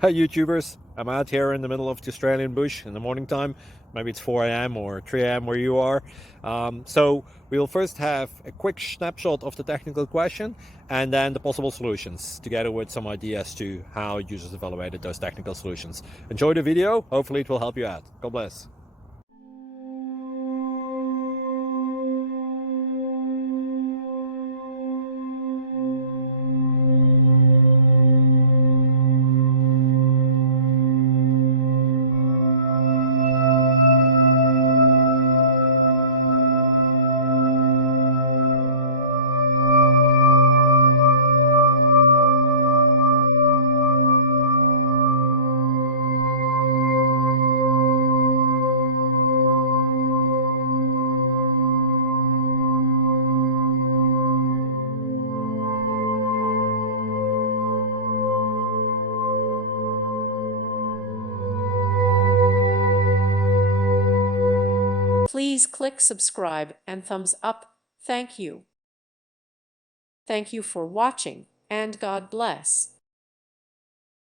Hi YouTubers, I'm out here in the middle of the Australian bush in the morning time. Maybe it's 4 a.m. or 3 a.m. where you are. So we'll first have a quick snapshot of the technical question and then the possible solutions, together with some ideas to how users evaluated those technical solutions. Enjoy the video, hopefully it will help you out. God bless. Please click subscribe and thumbs up. Thank you. Thank you for watching, and God bless.